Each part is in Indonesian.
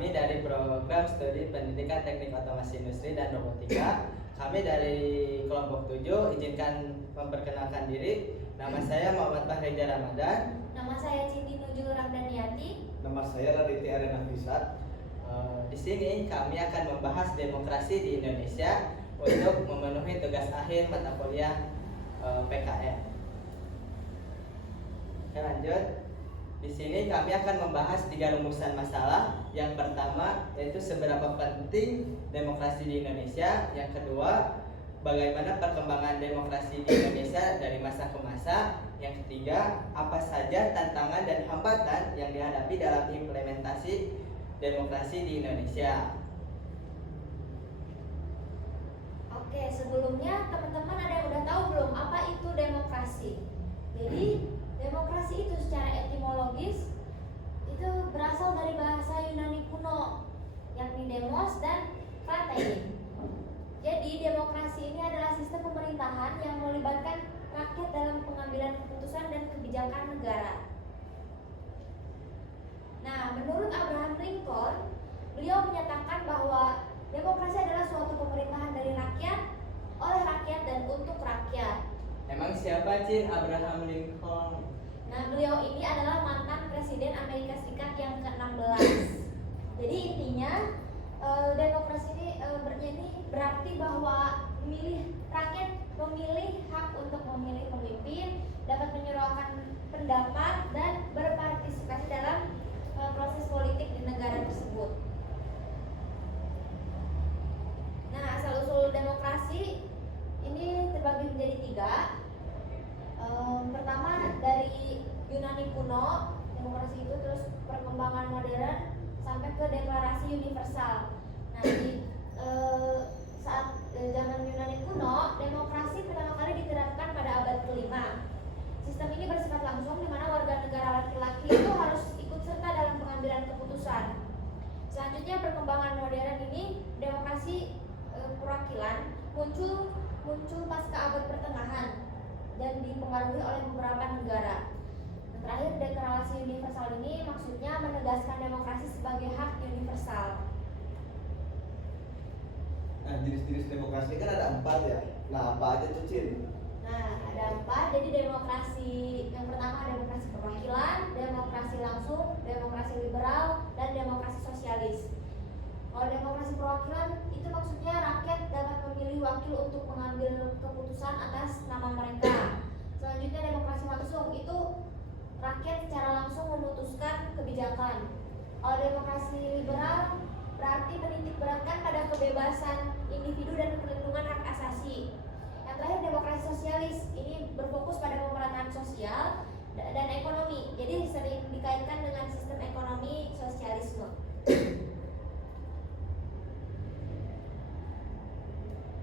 Kami dari program studi pendidikan teknik otomasi industri dan robotika. Kami dari kelompok 7 izinkan memperkenalkan diri. Nama saya Muhammad Fahreja Ramadan. Nama saya Cindy Nujul Ramdaniati. Nama saya Raditya Arena Fisat. Di sini kami akan membahas demokrasi di Indonesia untuk memenuhi tugas akhir mata kuliah PKN. Oke, lanjut. Di sini kami akan membahas 3 rumusan masalah. Yang pertama yaitu seberapa penting demokrasi di Indonesia. Yang kedua, bagaimana perkembangan demokrasi di Indonesia dari masa ke masa. Yang ketiga, apa saja tantangan dan hambatan yang dihadapi dalam implementasi demokrasi di Indonesia. Oke, sebelumnya teman-teman ada yang udah tahu belum apa itu demokrasi? Jadi demokrasi itu secara etimologis itu berasal dari bahasa Yunani kuno, yakni demos dan kratein. Jadi demokrasi ini adalah sistem pemerintahan yang melibatkan rakyat dalam pengambilan keputusan dan kebijakan negara. Nah, menurut Abraham Lincoln, beliau menyatakan bahwa demokrasi adalah suatu pemerintahan dari rakyat, oleh rakyat dan untuk rakyat. Emang siapa Cin Abraham Lincoln? Nah, beliau ini adalah mantan Presiden Amerika Serikat yang ke-16. Jadi intinya demokrasi ini berarti bahwa rakyat memilih hak untuk memilih pemimpin, dapat menyuarakan pendapat dan berpartisipasi dalam proses politik di negara tersebut. Nah, asal-usul demokrasi ini terbagi menjadi 3. Pertama dari Yunani kuno, demokrasi itu, terus perkembangan modern sampai ke deklarasi universal. Nah, di saat zaman Yunani kuno, demokrasi pertama kali diterapkan pada abad ke-5. Sistem ini bersifat langsung di mana warga negara laki-laki itu harus ikut serta dalam pengambilan keputusan. Selanjutnya perkembangan modern ini, demokrasi perwakilan muncul pasca abad pertengahan dan dipengaruhi oleh beberapa negara. Dan terakhir, deklarasi universal ini maksudnya menegaskan demokrasi sebagai hak universal. Nah, jenis-jenis demokrasi kan ada 4 ya. Nah, apa aja tuh, Cin? Nah, ada 4. Jadi demokrasi yang pertama demokrasi perwakilan, demokrasi langsung, demokrasi liberal, dan demokrasi sosialis. Kalau demokrasi perwakilan itu maksudnya rakyat dapat memilih wakil untuk mengambil keputusan atas nama mereka. Selanjutnya demokrasi langsung itu rakyat secara langsung memutuskan kebijakan. Kalau demokrasi liberal berarti menitik beratkan pada kebebasan individu dan perlindungan hak asasi. Yang terakhir demokrasi sosialis ini berfokus pada pemerataan sosial dan ekonomi. Jadi sering dikaitkan dengan sistem ekonomi sosialisme.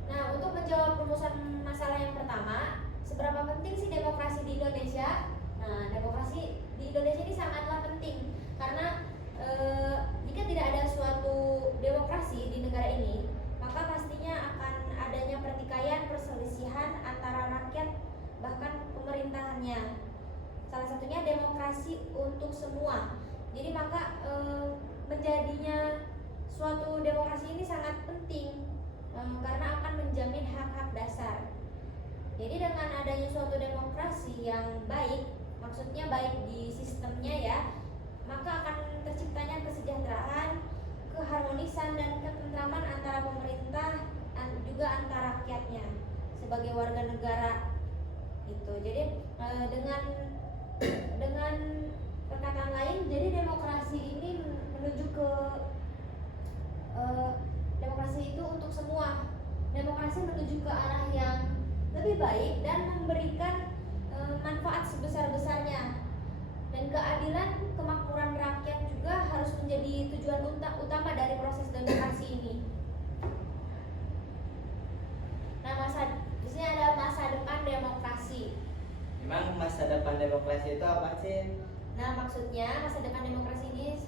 Nah, untuk menjawab rumusan masalah yang pertama, seberapa penting sih demokrasi di Indonesia? Nah, demokrasi di Indonesia ini sangatlah penting karena jika tidak ada suatu demokrasi di negara ini, maka pastinya akan adanya pertikaian, perselisihan antara rakyat bahkan pemerintahannya. Salah satunya demokrasi untuk semua. Jadi maka menjadinya suatu demokrasi ini sangat penting karena akan menjamin hak-hak dasar. Jadi dengan adanya suatu demokrasi yang baik, maksudnya baik di sistemnya ya, maka akan terciptanya kesejahteraan, keharmonisan dan ketentraman antara pemerintah dan juga antara rakyatnya sebagai warga negara. Gitu. Jadi dengan perkataan lain, jadi demokrasi ini menuju ke demokrasi itu untuk semua. Demokrasi menuju ke arah yang lebih baik dan memberikan manfaat sebesar-besarnya. Dan keadilan, kemakmuran rakyat juga harus menjadi tujuan utama dari proses demokrasi ini. Nah, di sini ada masa depan demokrasi. Memang masa depan demokrasi itu apa sih? Nah, maksudnya masa depan demokrasi ini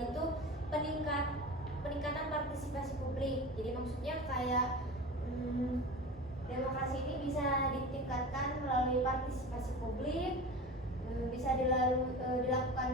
itu peningkatan partisipasi publik. Jadi maksudnya kayak demokrasi ini bisa ditingkatkan melalui partisipasi publik, bisa dilakukan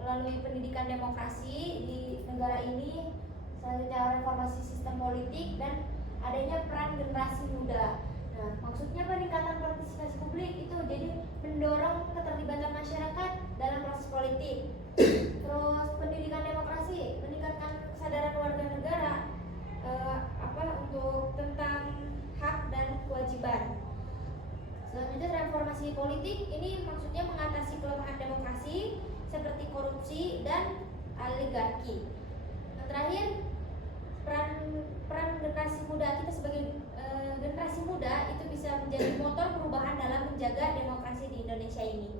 melalui pendidikan demokrasi di negara ini, selanjutnya reformasi sistem politik dan adanya peran generasi muda. Nah, maksudnya peningkatan partisipasi publik itu jadi mendorong keterlibatan masyarakat dalam proses politik. Terus pendidikan demokrasi meningkatkan kesadaran warga negara untuk tentang hak dan kewajiban. Selanjutnya reformasi politik ini maksudnya mengatasi kelemahan demokrasi seperti korupsi dan oligarki. Yang terakhir, peran generasi muda kita sebagai generasi muda itu bisa menjadi motor perubahan dalam menjaga demokrasi di Indonesia ini.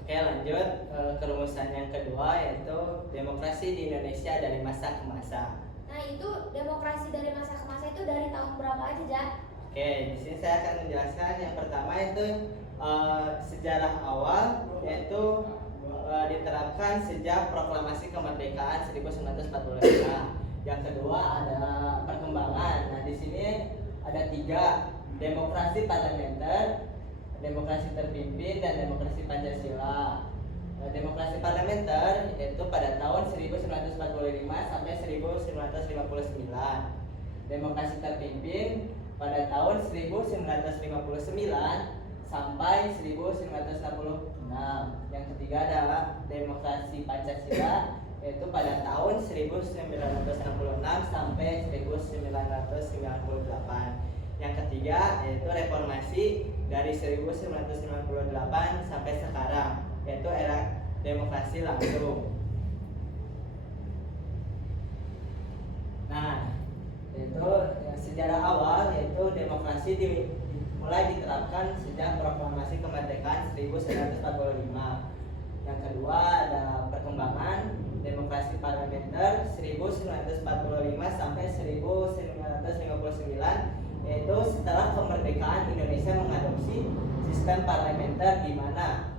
Oke, lanjut ke rumusan yang kedua, yaitu demokrasi di Indonesia dari masa ke masa. Nah, itu demokrasi dari masa ke masa itu dari tahun berapa aja, Jak? Oke, di sini saya akan menjelaskan yang pertama itu sejarah awal, yaitu diterapkan sejak proklamasi kemerdekaan 1945. Yang kedua ada perkembangan. Nah, di sini ada 3, demokrasi parlementer, demokrasi terpimpin, dan demokrasi Pancasila. Demokrasi parlementer itu pada tahun 1945 sampai 1959. Demokrasi terpimpin pada tahun 1959 sampai 1966. Yang ketiga adalah demokrasi Pancasila, yaitu pada tahun 1966 sampai 1998. Yang ketiga yaitu reformasi dari 1998 sampai sekarang, yaitu era demokrasi langsung. Nah, itu sejarah awal, yaitu demokrasi mulai diterapkan sejak proklamasi kemerdekaan 1945. Yang kedua ada perkembangan demokrasi parlementer 1945 sampai 1959, yaitu setelah kemerdekaan Indonesia mengadopsi sistem parlementer di mana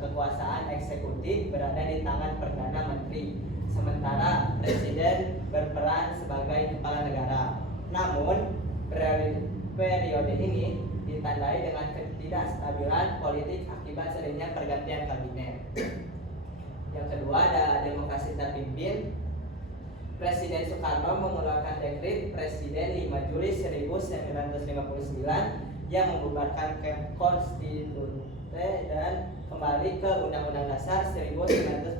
kekuasaan eksekutif berada di tangan Perdana Menteri, sementara Presiden berperan sebagai kepala negara. Namun periode ini ditandai dengan ketidakstabilan politik akibat seringnya pergantian kabinet. Yang kedua ada demokrasi terpimpin. Presiden Soekarno mengeluarkan dekret Presiden 5 Juli 1959 yang membubarkan konstitusi dan kembali ke Undang-Undang Dasar 1945.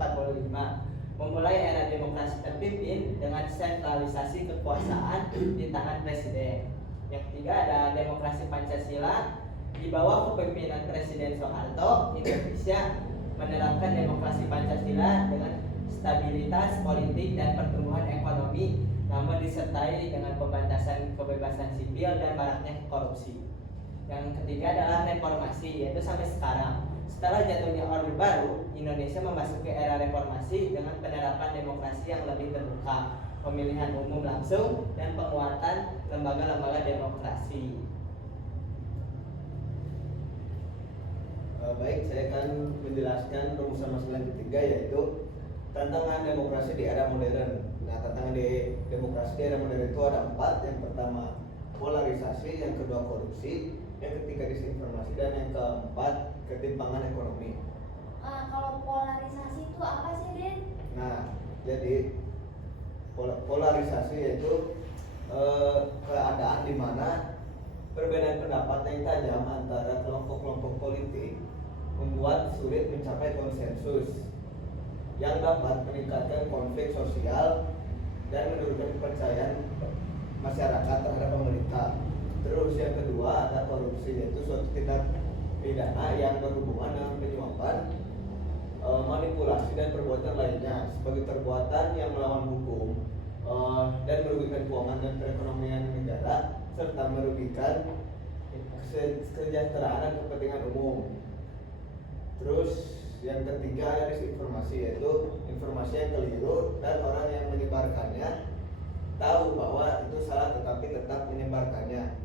Memulai era demokrasi terpimpin dengan sentralisasi kekuasaan di tangan Presiden. Yang ketiga ada demokrasi Pancasila. Di bawah kepemimpinan Presiden Soeharto, Indonesia menerapkan demokrasi Pancasila dengan stabilitas politik dan pertumbuhan ekonomi, namun disertai dengan pembatasan kebebasan sipil dan maraknya korupsi. Yang ketiga adalah reformasi, yaitu sampai sekarang. Setelah jatuhnya Orde Baru, Indonesia memasuki era reformasi dengan penerapan demokrasi yang lebih terbuka, pemilihan umum langsung, dan penguatan lembaga-lembaga demokrasi. Baik, saya akan menjelaskan rumusan masalah yang ketiga, yaitu tantangan demokrasi di era modern. Nah, tantangan di demokrasi di era modern itu ada 4. Yang pertama polarisasi, yang kedua korupsi, yang ketiga disinformasi, dan yang keempat ketimpangan ekonomi. Kalau polarisasi itu apa sih, Den? Nah, jadi polarisasi yaitu keadaan di mana perbedaan pendapat yang tajam antara kelompok-kelompok politik membuat sulit mencapai konsensus yang dapat meningkatkan konflik sosial dan menurunkan kepercayaan masyarakat terhadap pemerintah. Terus yang kedua ada korupsi, yaitu suatu tindak pidana yang berhubungan dengan penyuapan, manipulasi dan perbuatan lainnya sebagai perbuatan yang melawan hukum dan merugikan keuangan dan perekonomian negara serta merugikan kesejahteraan dan kepentingan umum. Terus yang ketiga ada disinformasi, yaitu informasi yang keliru dan orang yang menyebarkannya tahu bahwa itu salah tetapi tetap menyebarkannya.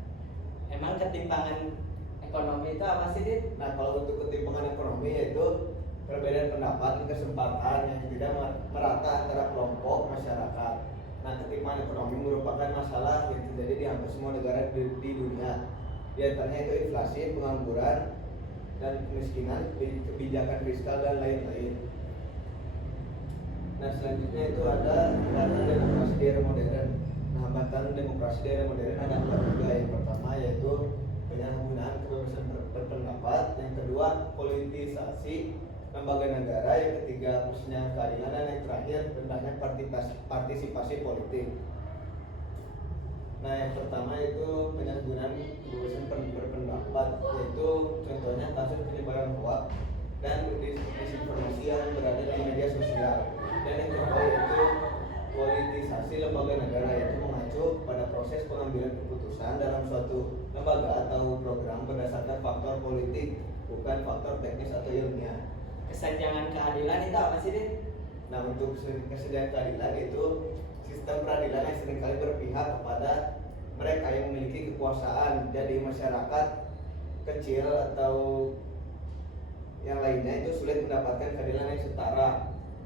Emang ketimpangan ekonomi itu apa sih, Dit? Nah, kalau untuk ketimpangan ekonomi yaitu perbedaan pendapat dan kesempatan yang tidak merata antara kelompok masyarakat. Nah, ketimpangan ekonomi merupakan masalah yang terjadi di hampir semua negara di dunia. Di antaranya itu inflasi, pengangguran, dan kemiskinan, kebijakan fiskal dan lain-lain. Nah selanjutnya itu ada hambatan demokrasi di era modern. Nah hambatan demokrasi di era modern ada empat juga. Yang pertama yaitu penyalahgunaan kebebasan berpendapat, yang kedua politisasi lembaga negara, yang ketiga musnahnya keadilan, dan yang terakhir rendahnya partisipasi politik. Nah yang pertama itu penyalahgunaan kebebasan berpendapat, yaitu contohnya kasus penyebaran hoax dan disinformasi yang berada di media sosial. Dan yang kedua yaitu politisasi lembaga negara, yaitu mengacu pada proses pengambilan keputusan dalam suatu lembaga atau program berdasarkan faktor politik, bukan faktor teknis atau ilmiah. Kesenjangan keadilan itu apa sih, Din? Nah untuk kesenjangan keadilan itu sistem peradilan yang seringkali berpihak kepada mereka yang memiliki kekuasaan. Jadi masyarakat kecil atau yang lainnya itu sulit mendapatkan keadilan yang setara.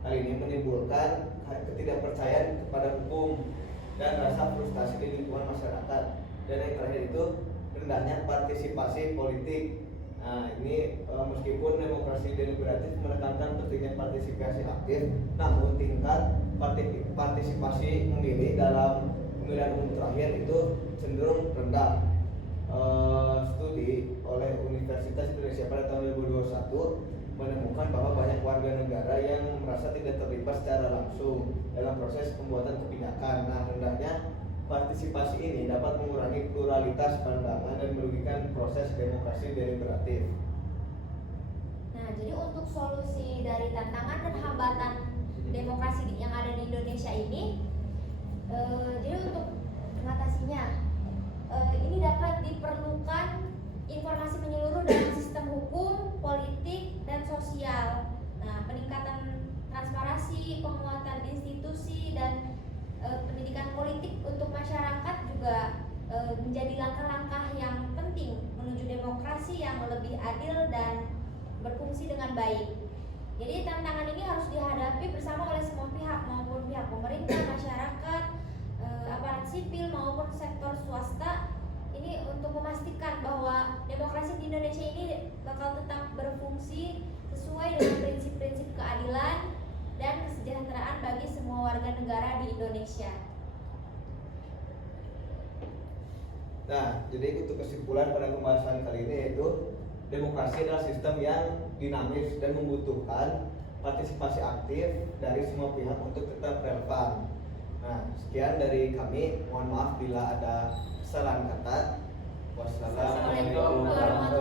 Hal ini menimbulkan ketidakpercayaan kepada hukum dan rasa frustasi di lingkungan masyarakat. Dan yang terakhir itu rendahnya partisipasi politik. Nah ini meskipun demokrasi deliberatif menekankan pentingnya partisipasi aktif, namun tingkat partisipasi memilih dalam pemilihan umum terakhir itu cenderung rendah. Studi oleh Universitas Indonesia pada tahun 2021 menemukan bahwa banyak warga negara yang merasa tidak terlibat secara langsung dalam proses pembuatan kebijakan. Nah rendahnya partisipasi ini dapat mengurangi pluralitas pandangan dan merugikan proses demokrasi deliberatif. Nah, jadi untuk solusi dari tantangan dan hambatan demokrasi yang ada di Indonesia ini, jadi untuk mengatasinya, ini dapat diperlukan informasi menyeluruh dalam sistem hukum, politik, dan sosial. Nah, peningkatan transparansi, penguatan institusi, dan pendidikan politik untuk masyarakat juga menjadi langkah-langkah yang penting menuju demokrasi yang lebih adil dan berfungsi dengan baik. Jadi tantangan ini harus dihadapi bersama oleh semua pihak, maupun pihak pemerintah, masyarakat, aparat sipil maupun sektor swasta. Ini untuk memastikan bahwa demokrasi di Indonesia ini bakal tetap berfungsi sesuai dengan prinsip-prinsip keadilan dan kesejahteraan bagi semua warga negara di Indonesia. Nah, jadi untuk kesimpulan pada pembahasan kali ini yaitu demokrasi adalah sistem yang dinamis dan membutuhkan partisipasi aktif dari semua pihak untuk tetap relevan. Nah, sekian dari kami. Mohon maaf bila ada kesalahan kata. Wassalamualaikum warahmatullahi wabarakatuh.